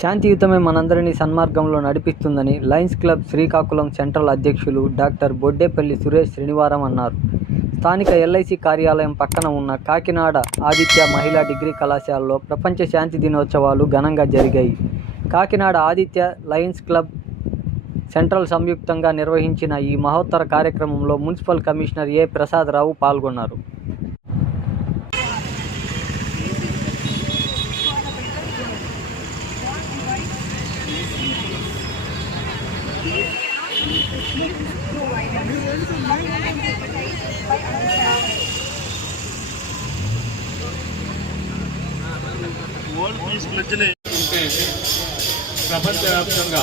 శాంతియుతమే మనందరినీ సన్మార్గంలో నడిపిస్తుందని లయన్స్ క్లబ్ శ్రీకాకుళం సెంట్రల్ అధ్యక్షులు డాక్టర్ బొడ్డేపల్లి సురేష్ శనివారం అన్నారు. స్థానిక ఎల్ఐసి కార్యాలయం పక్కన ఉన్న కాకినాడ ఆదిత్య మహిళా డిగ్రీ కళాశాలలో ప్రపంచ శాంతి దినోత్సవాలు ఘనంగా జరిగాయి. Kakinada Aditya Lions Club central సంయుక్తంగా నిర్వహించిన ఈ మహోత్తర కార్యక్రమంలో మున్సిపల్ కమిషనర్ ఏ ప్రసాదరావు పాల్గొన్నారు. ప్రపంచవ్యాప్తంగా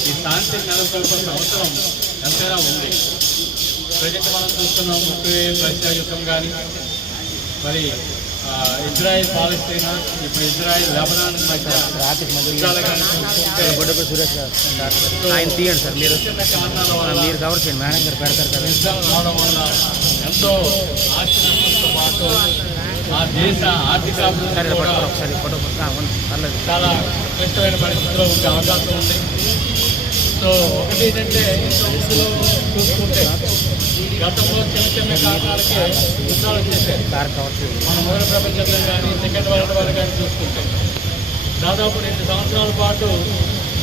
ఈ శాంతి నెలకొల్పాల్సిన అవసరం ఎంతైనా ఉంది. ప్రజెంట్ మనం చూస్తున్నాం ముప్పై రష్యా యుద్ధం కానీ మరి ఇజ్రాయెల్ పాలస్తీనా ఇప్పుడు ఇజ్రాయెల్ లెబనాన్ మధ్య యుద్ధాలు కానీ చూస్తుంటే ఆయన తీయండి సార్ మీరు మీరు కవర్ చేయండి మేడం గారు పెడతారు కదా. యుద్ధాలు రావడం వల్ల ఎంతో పాటు ఆ దేశ ఆర్థిక సరే ఒకసారి ఫోటో పర్లేదు. చాలా క్లిష్టమైన పరిస్థితిలో ఉండే అవకాశం ఉంది. సో ఒకటి ఏంటంటే చూసుకుంటే గతంలో చిన్న చిన్న కారణాలకే యుద్ధాలు వచ్చేసాయి మన మొదటి ప్రపంచంలో కానీ సెకండ్ వరల్డ్ వార్ కానీ చూసుకుంటే. దాదాపు రెండు సంవత్సరాల పాటు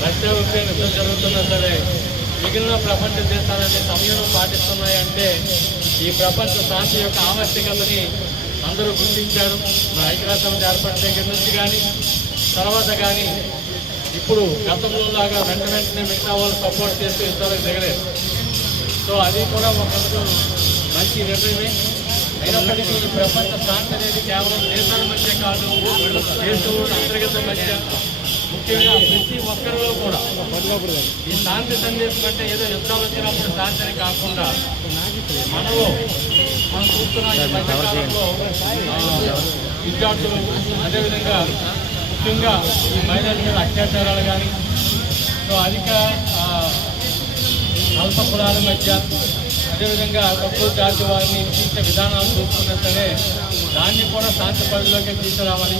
రష్యా ఉక్రెయిన్ యుద్ధం జరుగుతున్నా సరే మిగిలిన ప్రపంచ దేశాలన్నీ సమయం పాటిస్తున్నాయంటే ఈ ప్రపంచ శాంతి యొక్క ఆవశ్యకతని అందరూ గుర్తించారు. మన ఐక్యరాష్ట్ర ఏర్పడిన దగ్గర నుంచి కానీ తర్వాత కానీ ఇప్పుడు గతంలో లాగా వెంట వెంటనే మిగతా వాళ్ళు సపోర్ట్ చేస్తూ యుద్ధాలకు దిగలేదు. సో అది కూడా ఒక మంచి నిర్ణయమే అయినప్పటికీ ఈ ప్రపంచ శాంతి అనేది కేవలం దేశాల మధ్య కాదు దేశంలో అంతర్గత మధ్య. ముఖ్యంగా ప్రతి ఒక్కరిలో కూడా ఈ శాంతి సందేశం అంటే ఏదో యుద్ధాలు వచ్చినప్పుడు శాంతి అని కాకుండా మనలో మనం చూస్తున్నాం ఈ మధ్యకాలంలో విద్యార్థులు అదేవిధంగా ముఖ్యంగా ఈ మహిళల మీద అత్యాచారాలు కానీ సో అధిక అల్ప కులాల మధ్య అదేవిధంగా తక్కువ జాతి వారిని హింసించే విధానాలు చూసుకున్నా సరే దాన్ని కూడా శాంతి పరిధిలోకి తీసుకురావాలి.